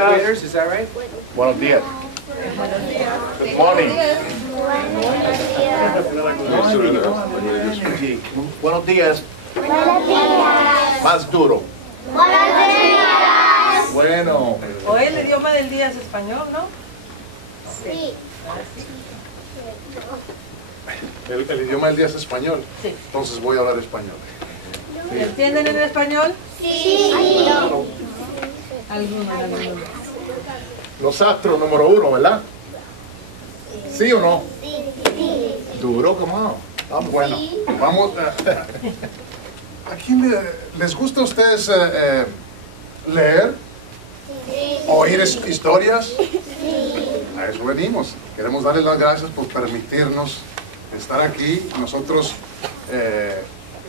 Equators, is that right? Buenos días. Good morning. Buenos días. Más duro. Bueno. Hoy el idioma del día es español, ¿no? Sí. El idioma del día es español. Sí. Entonces voy a hablar español. ¿Entienden en español? Sí. Algunos. Los Astros número 1, ¿verdad? ¿Sí o no? Sí. Duro, ¿cómo? Vamos, bueno, vamos. ¿A quién les gusta a ustedes leer? ¿Oír historias? A eso venimos. Queremos darles las gracias por permitirnos estar aquí. Nosotros,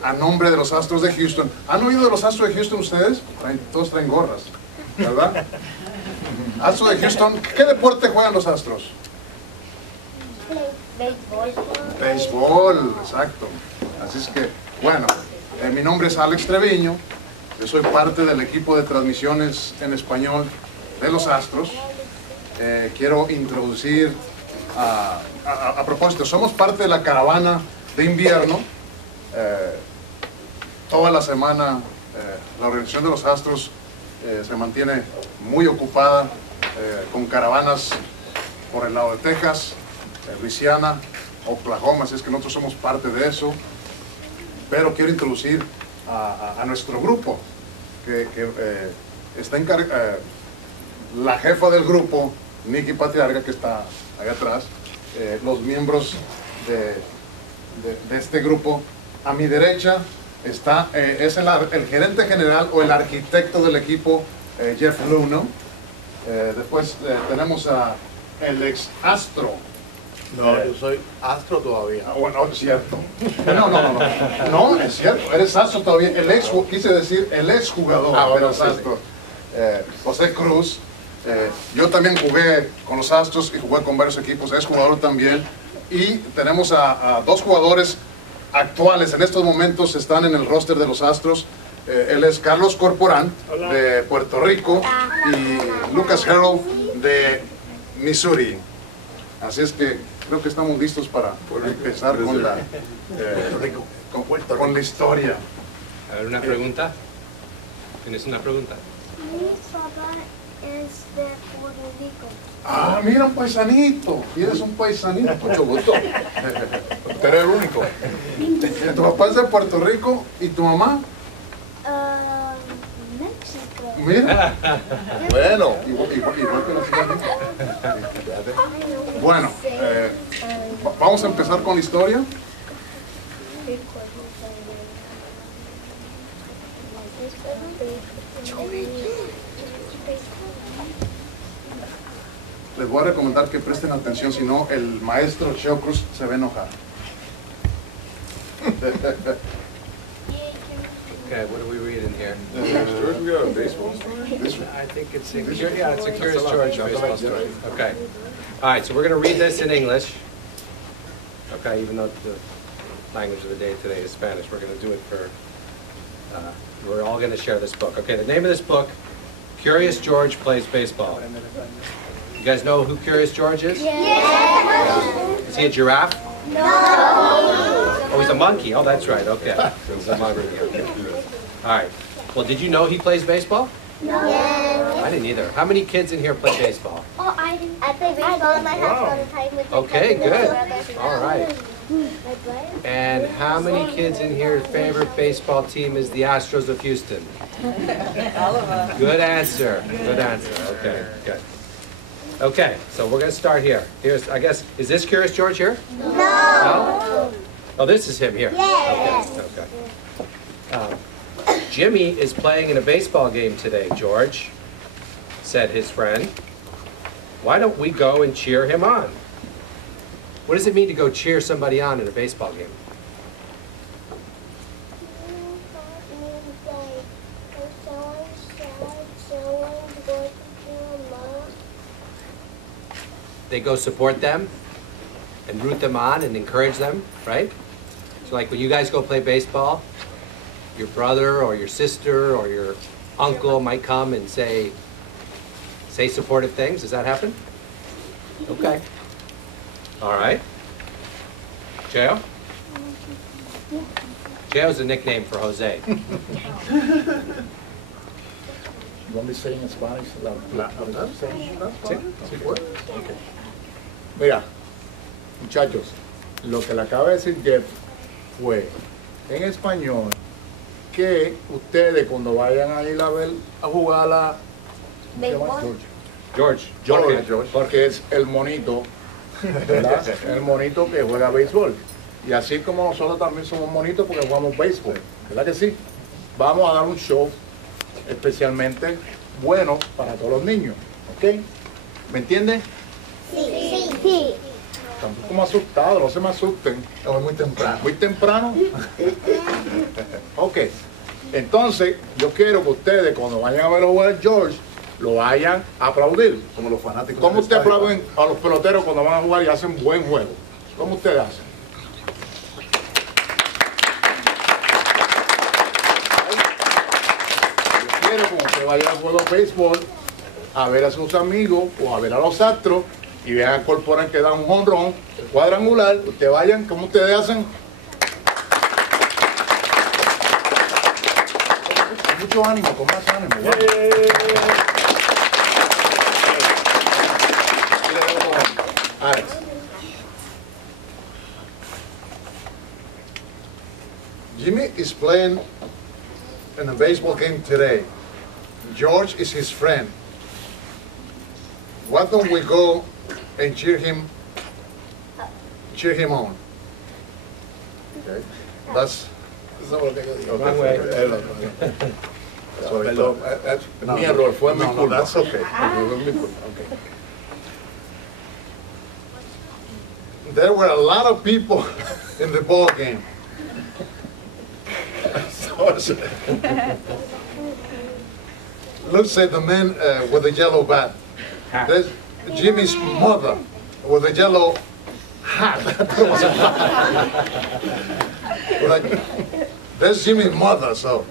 a nombre de los Astros de Houston. ¿Han oído de los Astros de Houston ustedes? Todos traen gorras, ¿verdad? Astros de Houston. ¿Qué deporte juegan los Astros? Béisbol, exacto. Así es que, bueno, mi nombre es Alex Trevino. Yo soy parte del equipo de transmisiones en español de los Astros. Quiero introducir, a propósito, somos parte de la caravana de invierno. Toda la semana la organización de los Astros se mantiene muy ocupada con caravanas por el lado de Texas, Luisiana, Oklahoma, así es que nosotros somos parte de eso. Pero quiero introducir a nuestro grupo, que está la jefa del grupo, Nikki Patriarca, que está allá atrás, los miembros de este grupo. A mi derecha está, es el gerente general o el arquitecto del equipo, Jeff Luhnow. Después tenemos a el ex Astro. No, yo soy Astro todavía. Bueno, es cierto. No, es cierto. Eres Astro todavía. Quise decir el ex jugador de los Astros. José Cruz. Yo también jugué con los Astros y jugué con varios equipos. Es jugador también. Y tenemos a dos jugadores actuales. En estos momentos están en el roster de los Astros. Él es Carlos Corporan, de Puerto Rico, y Lucas Harrell, de Missouri. Así es que creo que estamos listos para empezar con la historia. A ver, una pregunta. ¿Tienes una pregunta? Mi papá es de Puerto Rico. Ah, mira, un paisanito. Y eres un paisanito. Mucho gusto. Usted eres el único. Tu papá es de Puerto Rico y tu mamá. México. Mira. Bueno. Igual que la ciudad. Bueno, vamos a empezar con la historia. Les voy a recomendar que presten atención, si no el maestro Cheo Cruz se va a enojar. Okay, what are we reading here? George, we got a baseball I think it's a Curious George baseball story. Okay. All right, so we're going to read this in English. Okay, even though the language of the day today is Spanish, we're going to do it for, we're all going to share this book. Okay, the name of this book, Curious George Plays Baseball. You guys know who Curious George is? Yes. Is he a giraffe? No. Oh, he's a monkey. Oh, that's right. Okay. So he's a monkey. Okay. All right. Well, did you know he plays baseball? No. I didn't either. How many kids in here play baseball? Oh, I play baseball in my house all the time with my Okay, cousin good. and brothers. All right. And how many kids in here's favorite baseball team is the Astros of Houston? All of us. Good answer. Good answer. Okay, good. Okay, so we're going to start here. Here's, I guess, is this Curious George here? No? Oh, this is him here. Yes. Okay. Jimmy is playing in a baseball game today, George, said his friend. Why don't we go and cheer him on? What does it mean to go cheer somebody on in a baseball game? They go support them and root them on and encourage them, right? So like when you guys go play baseball, your brother or your sister or your uncle might come and say Say supportive things. Does that happen? Okay. All right. Geo? Geo's a nickname for Jose. You want me to say in Spanish? Okay. Mira, muchachos, lo que le acaba de decir Jeff fue en español que ustedes cuando vayan a ir a ver a jugar a ¿cómo se llama? George. Porque es el monito, ¿verdad? El monito que juega béisbol. Y así como nosotros también somos monitos porque jugamos béisbol, ¿verdad que sí? Vamos a dar un show especialmente bueno para todos los niños, ¿ok? ¿Me entienden? Sí. Tampoco como asustados, no se me asusten. No, es muy temprano. Muy temprano. Ok. Entonces, yo quiero que ustedes cuando vayan a ver jugar George, lo vayan a aplaudir. Como los fanáticos. ¿Cómo del ustedes estadio. aplauden a los peloteros cuando van a jugar y hacen buen juego? ¿Cómo ustedes hacen? Yo quiero que usted vaya a jugar béisbol a ver a sus amigos o a ver a los Astros y vean a Corporan que da un jonrón cuadrangular. Ustedes vayan, ¿cómo ustedes hacen? Con mucho ánimo, con más ánimo. Vamos. Alex. Jimmy is playing in a baseball game today. George is his friend. Why don't we go and cheer him on? Okay. That's One way. Perdón, mi error, fue mi culpa. that's okay. Fue mi culpa, okay. There were a lot of people in the ball game. Looks at the man with the yellow bat. There's Jimmy's mother with a yellow hat. Like, there's Jimmy's mother, so.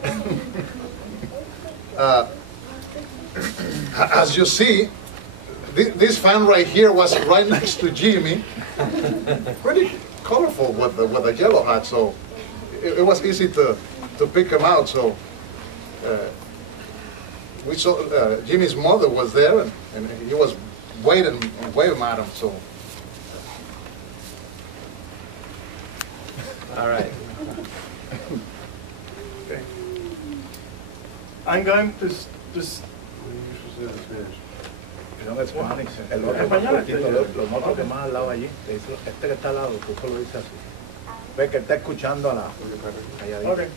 As you see, this fan right here was right next to Jimmy. Pretty colorful with the yellow hat, so it was easy to pick him out. So we saw Jimmy's mother was there, and he was waving at him. So All right. Okay. I'm going to No, es Spanish. El otro más cortito, los otros que más al lado allí. Este que está al lado, tú lo dices así. Ve que está escuchando a la... allá adentro. Ok.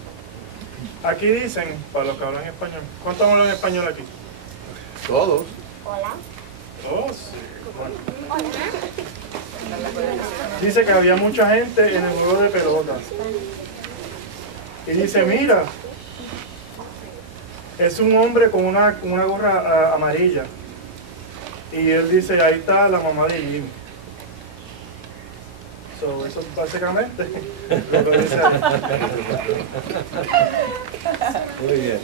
Aquí dicen, para los que hablan español. ¿Cuántos hablan español aquí? Todos. Hola. Oh, sí. Bueno. Dice que había mucha gente en el juego de pelota. Y dice, mira, es un hombre con una gorra amarilla. Y él dice, ahí está la mamá de Jimmy. So, eso es básicamente lo que dice ahí. Muy bien.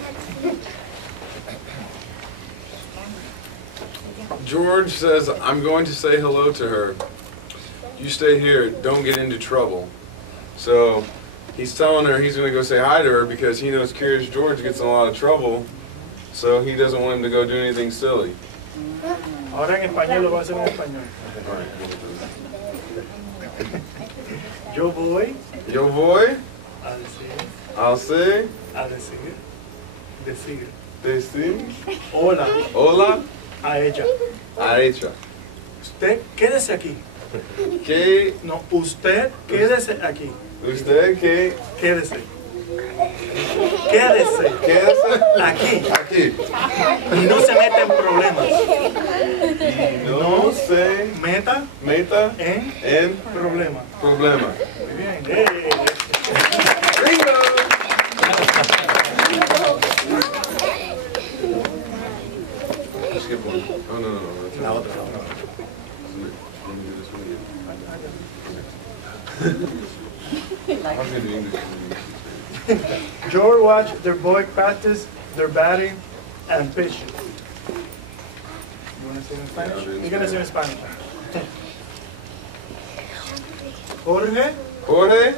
George says, I'm going to say hello to her. You stay here, don't get into trouble. So he's telling her he's going to go say hi to her because he knows Curious George gets in a lot of trouble. So he doesn't want him to go do anything silly. Ahora en español lo va a hacer en español. Yo voy Yo voy a decir, a decir, decir, hola hola a ella. a ella. Usted quédese aquí. Que No, usted quédese aquí. usted que Quédese. Quédese quédese aquí. aquí Y no se meta en problemas. y no se Meta meta en en problemas. problema. Muy bien. Bingo! Skip one. Oh, no. That's La otra, la otra. Let me do this one again. I'm going to do English. George watched their boy practice their batting and pitching. in Spanish? Díganles en Spanish. Jorge, Jorge,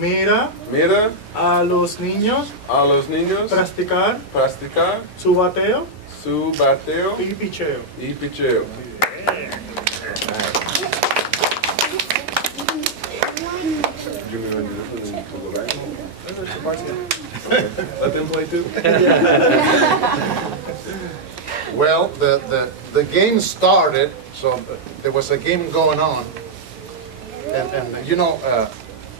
mira mira a los niños a los niños practicar practicar su bateo su bateo y picheo. y picheo. You mean when you listen to go back? Let them play too. Well, the game started, so there was a game going on. And you know,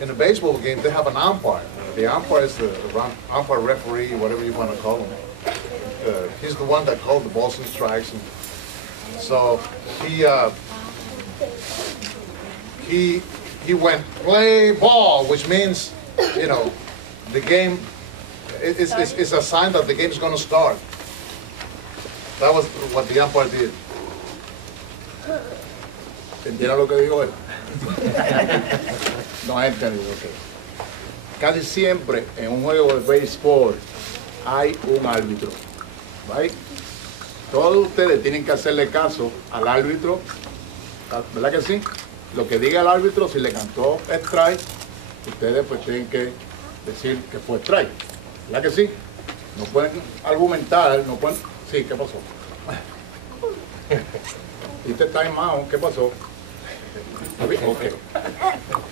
in a baseball game, they have an umpire. The umpire is the umpire referee, whatever you want to call him. He's the one that called the balls and strikes. And so he went play ball, which means, you know, the game is a sign that the game is going to start. That was what the umpire did. ¿Entiendes lo que dijo él? No hay entendido, ok. Casi siempre en un juego de béisbol hay un árbitro, ¿right? Todos ustedes tienen que hacerle caso al árbitro, ¿verdad que sí? Lo que diga el árbitro, si le cantó strike, ustedes pues tienen que decir que fue strike, ¿verdad que sí? No pueden argumentar, no pueden... Sí, ¿qué pasó? ¿Viste time out? ¿Qué pasó? Okay.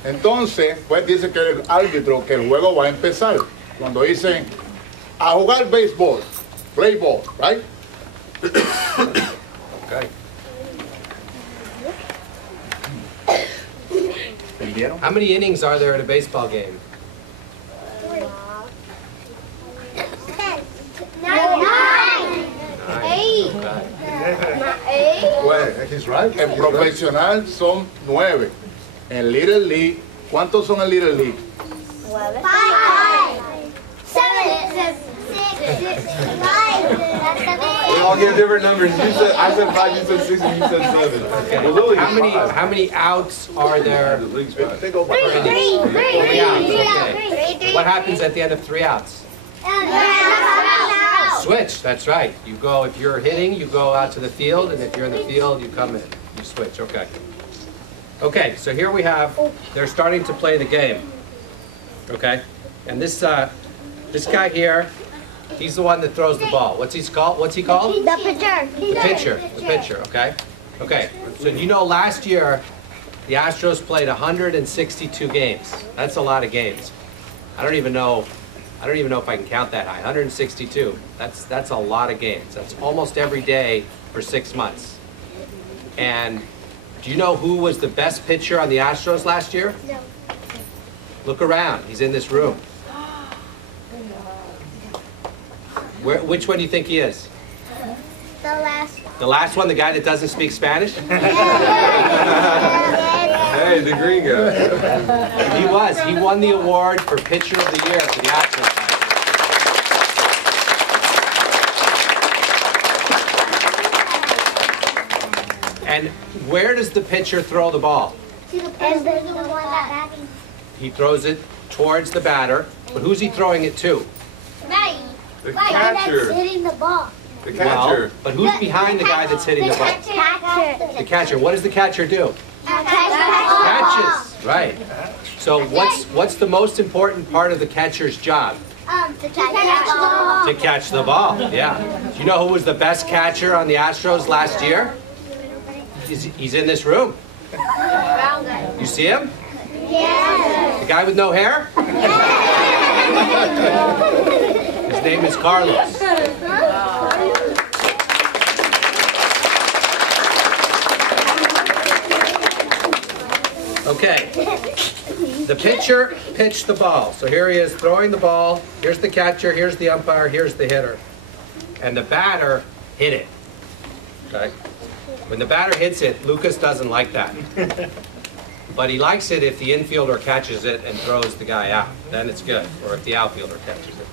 Entonces, pues dice que el árbitro que el juego va a empezar. Cuando dicen a jugar béisbol, play ball, right? Okay. ¿Entendieron? How many innings are there in a baseball game? 9. Well, he's right. En profesional son 9. En Little League, ¿cuántos son en Little League? 5. 7. 6. 5. We all give different numbers. I said 5, you said 6, and you said 7. Okay. It was only How many outs are there? The league's five. They go by 3 outs. Okay. What happens at the end of 3 outs? Switch, that's right. You go, if you're hitting, you go out to the field, and if you're in the field, you come in. You switch, okay. Okay, so here we have, they're starting to play the game. Okay? And this guy here, he's the one that throws the ball. What's he called? The pitcher. The pitcher, okay? Okay, so you know last year, the Astros played 162 games. That's a lot of games. I don't even know if I can count that high. 162. That's a lot of games. That's almost every day for 6 months. And do you know who was the best pitcher on the Astros last year? No. Look around. He's in this room. Which one do you think he is? The last one. The last one, the guy that doesn't speak Spanish? Hey, the green guy. He was. He won the award for Pitcher of the Year for the Astros. And where does the pitcher throw the ball? He throws it towards the batter, but who's he throwing it to? Right. The That's catcher. hitting the ball. The Well, catcher. but who's behind the guy that's hitting the ball? Catcher. The catcher. What does the catcher do? Catches. Right. So what's the most important part of the catcher's job? To catch the ball. To catch the ball. Yeah. Do you know who was the best catcher on the Astros last year? He's in this room. You see him? Yes. The guy with no hair? His name is Carlos. Okay. The pitcher pitched the ball. So here he is throwing the ball. Here's the catcher, here's the umpire, here's the hitter. And the batter hit it. Okay? When the batter hits it, Lucas doesn't like that. But he likes it if the infielder catches it and throws the guy out. Then it's good. Or if the outfielder catches it.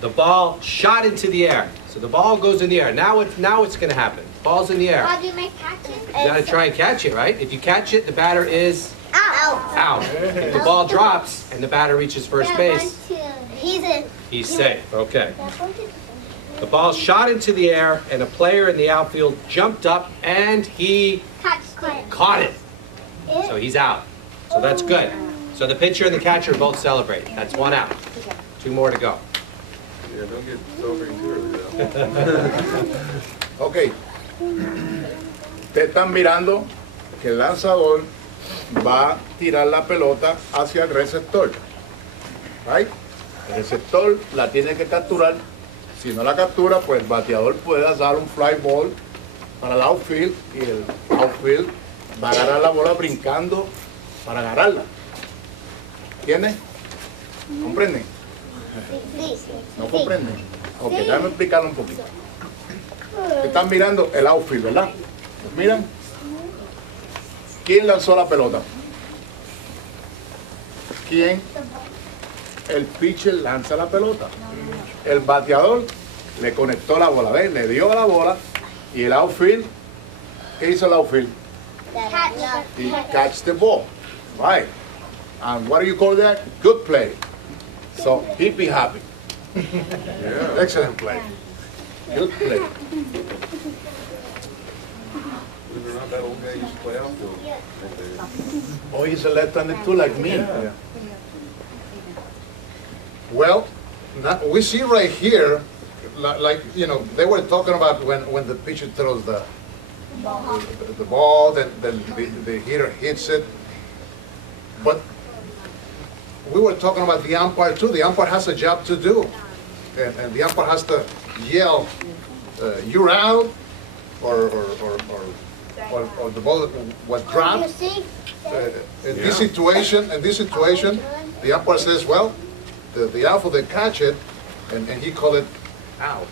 The ball shot into the air. So the ball goes in the air. Now it's going to happen. Ball's in the air. How do you make catching? You got to try and catch it, right? If you catch it, the batter is Out. out. If the ball drops and the batter reaches first base, He's in. he's safe. Okay. The ball shot into the air, and a player in the outfield jumped up, and he caught it. So he's out. So that's good. So the pitcher and the catcher both celebrate. That's one out. 2 more to go. Yeah, don't get celebrating too early though. Ok. Ustedes están mirando que el lanzador va a tirar la pelota hacia el receptor. Right? El receptor la tiene que capturar. Si no la captura, pues el bateador puede hacer un fly ball para el outfield y el outfield va a agarrar la bola brincando para agarrarla. ¿Entienden? ¿Comprenden? ¿No comprenden? Ok, déjame explicarlo un poquito. Están mirando el outfield, ¿verdad? Miran. ¿Quién lanzó la pelota? ¿Quién? El pitcher lanza la pelota. El bateador le conectó la bola, ¿ves? Le dio la bola y el outfield, ¿qué hizo el outfield? He catch the ball, right? And what do you call that? Good play. So he'd be happy. Yeah, excellent play. Good play. Believe it or not, that old guy used to play outfield. Right there. Oh, he's a left-handed too, like me. Yeah. Well, now we see right here, like, you know, they were talking about when the pitcher throws the ball, then the hitter hits it. But we were talking about the umpire too. The umpire has a job to do. And the umpire has to yell, you're out, or the ball was dropped. In this situation, the umpire says, well, the outfielder catch it, and he called it out.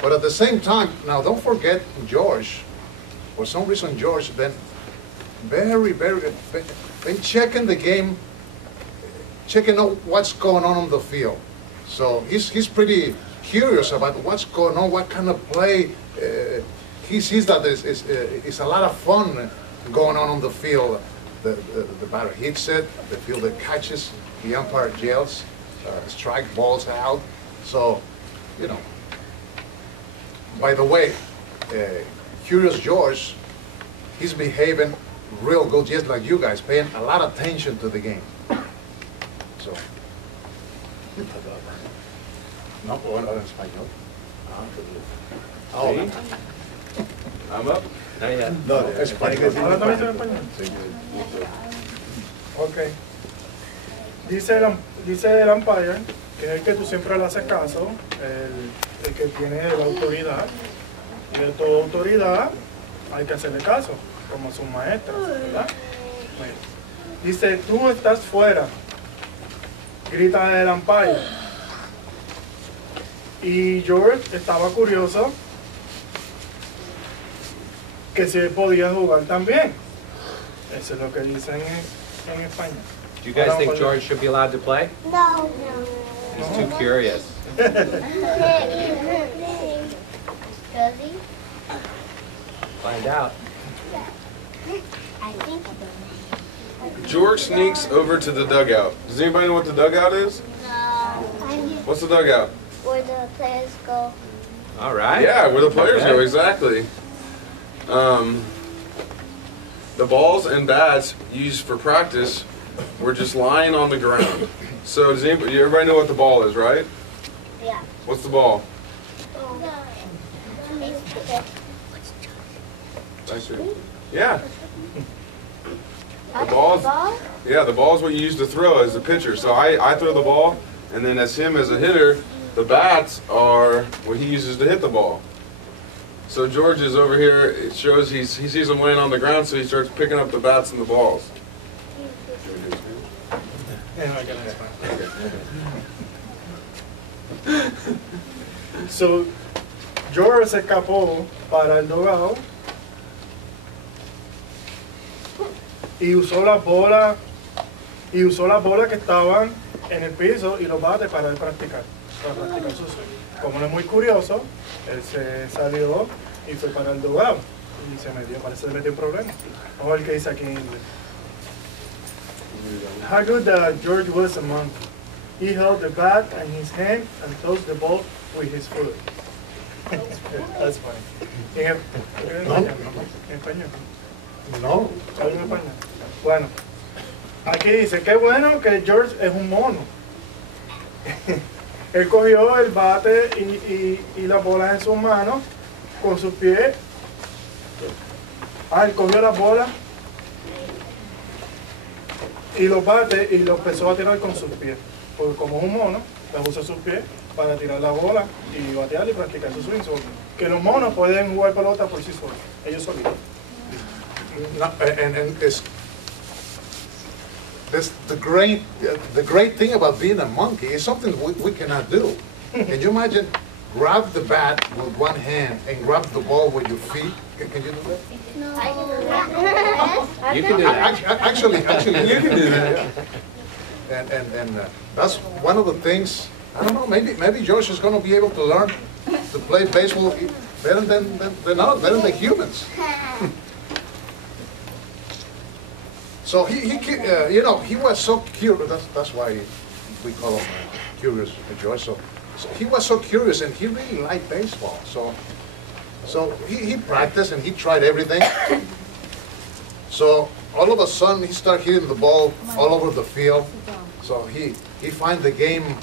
But at the same time, now don't forget George. For some reason, George been been checking the game, checking out what's going on the field. So he's pretty curious about what's going on, what kind of play. He sees that it's a lot of fun going on the field. The batter hits it, the fielder catches, the umpire yells, strike balls out. So, you know. By the way, Curious George, he's behaving real good, just like you guys, paying a lot of attention to the game. So. No, puedo hablar en español. Sí. I'm up. Not yet. No, español. ¿Ahora también está en español? Ok. Dice el umpire, que es el que tú siempre le haces caso, el que tiene la autoridad. Y de toda autoridad hay que hacerle caso, como sus maestros, ¿verdad? Bueno. Dice, tú estás fuera. Grita el umpire. Y George estaba curioso que si él podía jugar también. Eso es lo que dicen en español. Do you guys think George should be allowed to play? No. He's too curious. Find out. I think George sneaks over to the dugout. Does anybody know what the dugout is? What's the dugout? where the players go. All right. Yeah, where the players Okay. go, exactly. The balls and bats used for practice were just lying on the ground. So does anybody, everybody know what the ball is, right? Yeah. What's the ball? Back there. Yeah. The ball's, yeah, the ball is what you use to throw as a pitcher. So I throw the ball, and then as him as a hitter, the bats are what he uses to hit the ball. So George is over here. It shows he sees them laying on the ground, so he starts picking up the bats and the balls. So George se escapó para el dugout y usó las bolas que estaban en el piso y los bates para él practicar su swing. Como él es muy curioso, él se salió y fue para el dugout y parece que se metió en problemas. Vamos a ver qué dice aquí en inglés. How good George was a monkey. He held the bat in his hand and tossed the ball with his foot. That's funny. En español. No. ¿Habla en español? Bueno, aquí dice, qué bueno que George es un mono. Él cogió el bate y las bolas en sus manos con sus pies. Él cogió las bolas y los bates y los empezó a tirar con sus pies. Porque como es un mono, pues usa sus pies para tirar la bola y batear y practicar su swing. Que los monos pueden jugar pelota por sí solos, ellos solitos. No, and the great thing about being a monkey is something we cannot do. Can you imagine grab the bat with one hand and grab the ball with your feet? Can you do that? No. I can do that. You can do that. Actually, you can do that. And that's one of the things. I don't know. Maybe George is going to be able to learn to play baseball better than the humans. So he was so curious. That's why we call him Curious George. So he was so curious, and he really liked baseball. So he practiced and he tried everything. So all of a sudden he started hitting the ball all over the field. So he find the game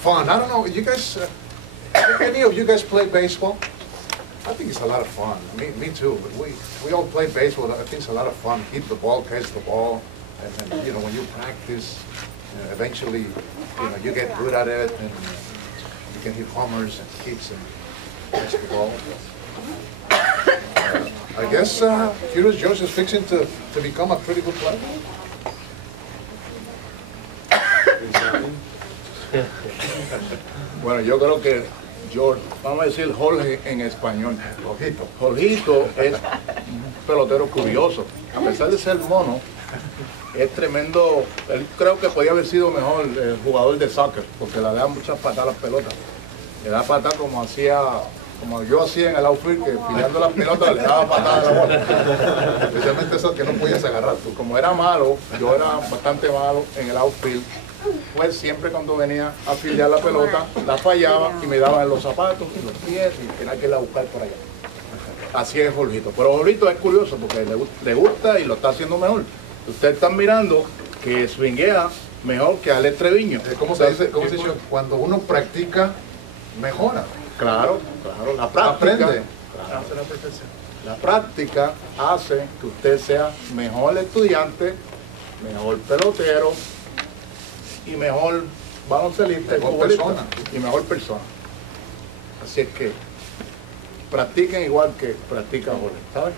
fun. I don't know. You guys, any of you guys play baseball? I think it's a lot of fun. Me too. But we all play baseball. I think it's a lot of fun. Hit the ball, catch the ball, and when you practice, eventually, you get good at it, and you can hit homers and kicks and catch the ball. I guess Curious George is fixing to become a pretty good player. Bueno, yo creo que George, vamos a decir Jorge en español. Jorgito es un pelotero curioso. A pesar de ser mono, es tremendo. Él creo que podía haber sido mejor jugador de soccer, porque le da muchas patadas a las pelotas. Le da patadas como yo hacía en el outfield, que pillando las pelotas le daba patadas a la bola. Especialmente esas que no podías agarrar. Como era malo, yo era bastante malo en el outfield. Pues siempre cuando venía a filiar la pelota, la fallaba y me daban los zapatos y los pies y tenía que ir a buscar por allá. Así es Jorgito. Pero Jorgito es curioso porque le gusta y lo está haciendo mejor. Ustedes están mirando que swinguea mejor que Alex Trevino. ¿Cómo se dice? Cuando uno practica, mejora. Claro, la práctica. Aprende. Claro. La práctica hace que usted sea mejor estudiante, mejor pelotero, y mejor baloncelista, y mejor persona. Así es que practiquen igual que practica Jorge, ¿sabes?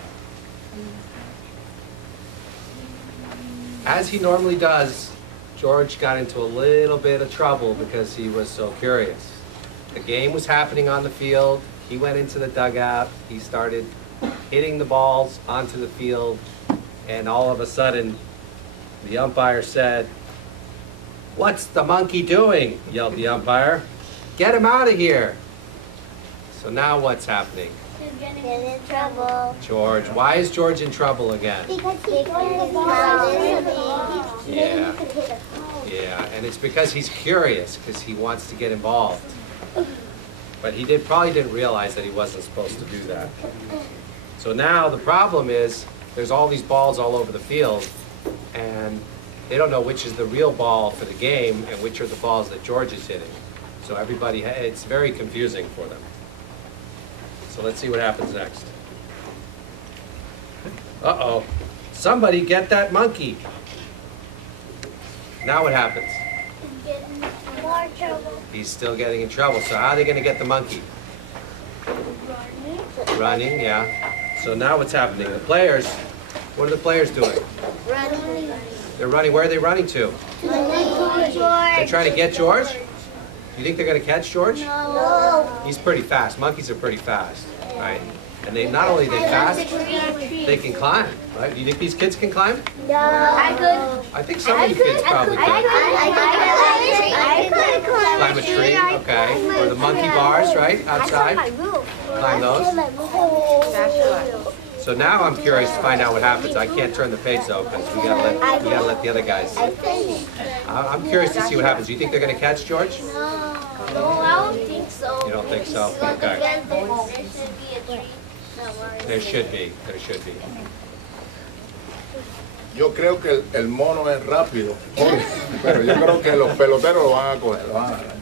As he normally does, George got into a little bit of trouble because he was so curious. The game was happening on the field. He went into the dugout. He started hitting the balls onto the field, and all of a sudden, the umpire said, "What's the monkey doing?" yelled the umpire. "Get him out of here." So now what's happening? He's getting in trouble. George. Why is George in trouble again? Because he's throwing the ball. Yeah. Yeah, and it's because he's curious, because he wants to get involved. But he probably didn't realize that he wasn't supposed to do that. So now the problem is there's all these balls all over the field, and they don't know which is the real ball for the game and which are the balls that George is hitting. So everybody, it's very confusing for them. So let's see what happens next. Uh-oh. Somebody get that monkey. Now what happens? He's getting more trouble. He's still getting in trouble. So how are they going to get the monkey? Running, yeah. So now what's happening? The players, what are the players doing? Running. They're running. Where are they running to? They're trying to get George? You think they're going to catch George? No. He's pretty fast. Monkeys are pretty fast, right? And they not only are they fast, they can climb, right? Do you think these kids can climb? No. I could. I think some of you kids probably could. I could Climb a tree, okay. Or the monkey bars, right, outside. Climb those. So now I'm curious to find out what happens. I can't turn the page though because we gotta let the other guys. I'm curious to see what happens. Do you think they're going to catch, George? No, I don't think so. You don't think so? Because Okay. there should be a tree somewhere. There should be. There should be. Yo creo que el mono es rápido, pero yo creo que los peloteros lo van a coger. Lo van a agarrar.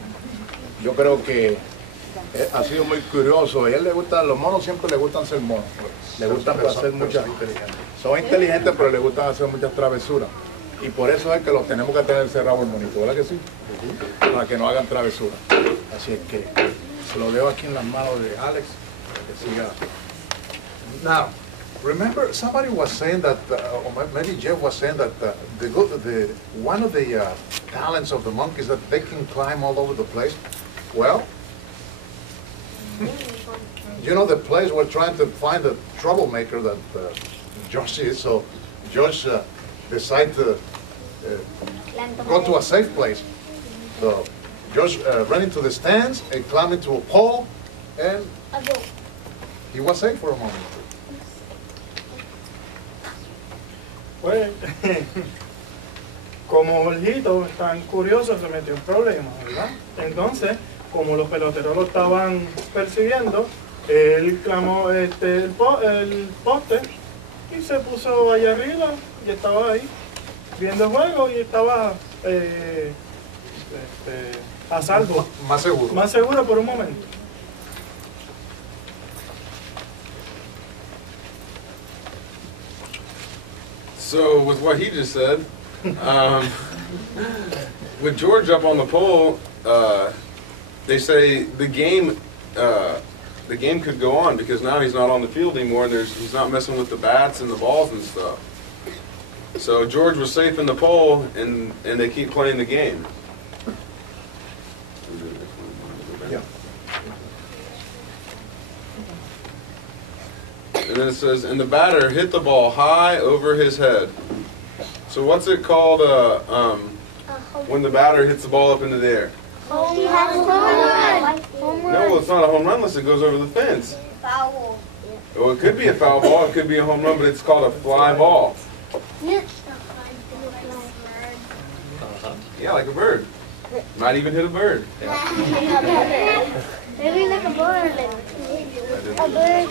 Yo creo que ha sido muy curioso. A él le gusta, los monos siempre le gustan ser monos. Le gustan hacer muchas. Son inteligentes, pero le gustan hacer muchas travesuras. Y por eso es que los tenemos que tener cerrados el monito, ¿verdad que sí? Para que no hagan travesuras. Así es que se lo dejo aquí en las manos de Alex para que siga. Now, remember, somebody was saying that, or maybe Jeff was saying that one of the talents of the monkey is that they can climb all over the place. Well, you know the place we're trying to find the troublemaker that Josh is, so Josh decided to go to a safe place. So Josh ran into the stands and climbed into a pole, and he was safe for a moment. Pues, como Jorgito tan curioso se metió en problemas, ¿verdad? Entonces, como los peloteros lo estaban persiguiendo, él clamó el poste y se puso allá arriba y estaba ahí viendo el juego y estaba a salvo. Más seguro. Más seguro por un momento. So with what he just said, with George up on the pole, they say the game could go on because now he's not on the field anymore, and he's not messing with the bats and the balls and stuff. So George was safe in the pole, and they keep playing the game. Yeah. And then it says, and the batter hit the ball high over his head. So what's it called when the batter hits the ball up into the air? He has a home run. No, it's not a home run unless it goes over the fence. Foul. Well, it could be a foul ball, it could be a home run, but it's called a fly ball. Yeah, like a bird. Might even hit a bird. Maybe like a bird. A bird,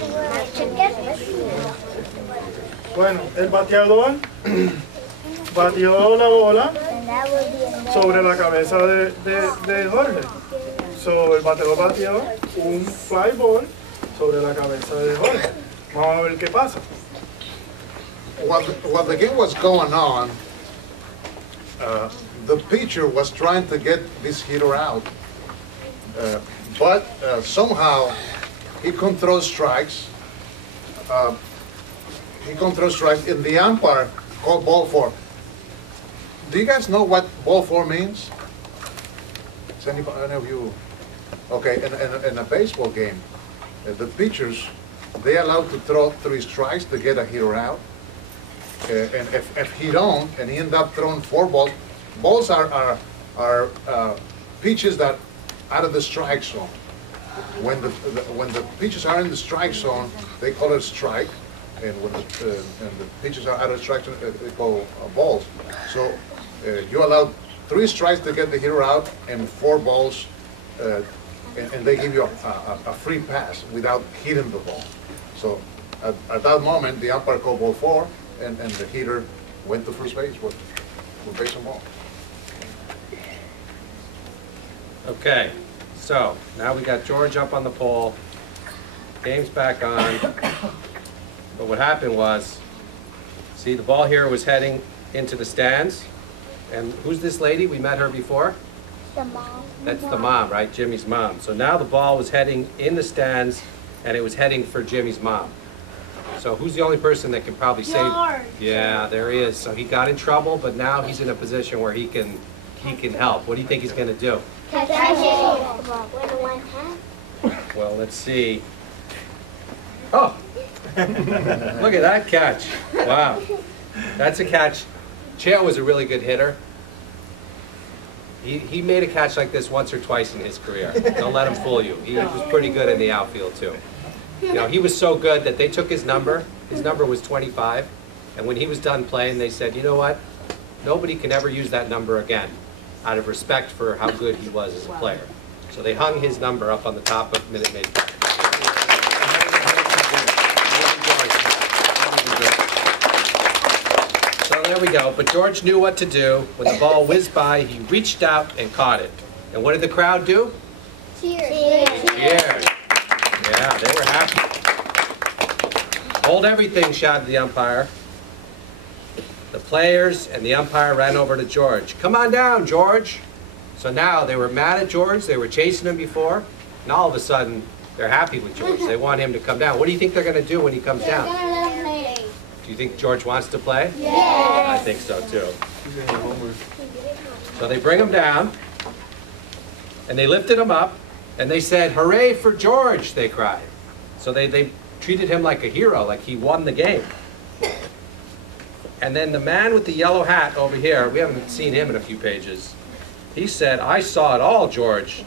chicken. Bueno, el bateador batió la bola sobre la cabeza de Jorge. So, el bateador batió un fly ball sobre la cabeza de Jorge. Vamos a ver qué pasa. While the game was going on, the pitcher was trying to get this hitter out, but somehow he controlled strikes. And the umpire called ball four. Do you guys know what ball four means? Does any of you? Okay, in a baseball game, the pitchers, they're allowed to throw 3 strikes to get a hitter out. And if he don't, and he end up throwing 4 balls, balls are pitches that out of the strike zone. When the pitches are in the strike zone, they call it a strike, and when the pitches are out of the strike zone, they call balls. So you allow 3 strikes to get the hitter out, and 4 balls, and they give you a free pass without hitting the ball. So at that moment, the umpire called ball 4, and the hitter went to first base with base and ball. Okay, so now we got George up on the pole. Game's back on. But what happened was, see, the ball here was heading into the stands. And who's this lady? We met her before? The mom. That's the mom, right? Jimmy's mom. So now the ball was heading in the stands, and it was heading for Jimmy's mom. So who's the only person that can probably save? George. Yeah, there he is. So he got in trouble, but now he's in a position where he can help. What do you think he's going to do? Catch it. Well, let's see. Oh! Look at that catch. Wow. That's a catch. Cheo was a really good hitter. He made a catch like this once or twice in his career. Don't let him fool you. He was pretty good in the outfield, too. You know, he was so good that they took his number. His number was 25. And when he was done playing, they said, you know what? Nobody can ever use that number again. out of respect for how good he was as a player. So they hung his number up on the top of Minute Maid Park. So there we go. But George knew what to do. When the ball whizzed by, he reached out and caught it. And what did the crowd do? Cheers. Cheers. Yeah, they were happy. Hold everything, shouted the umpire. The players and the umpire ran over to George. Come on down, George. So now they were mad at George. They were chasing him before. And all of a sudden, they're happy with George. They want him to come down. What do you think they're going to do when he comes down? Do you think George wants to play? Yes. I think so, too. So they bring him down. And they lifted him up. And they said, "Hooray for George," they cried. So they treated him like a hero, like he won the game. And then the man with the yellow hat over here, we haven't seen him in a few pages, he said, "I saw it all, George."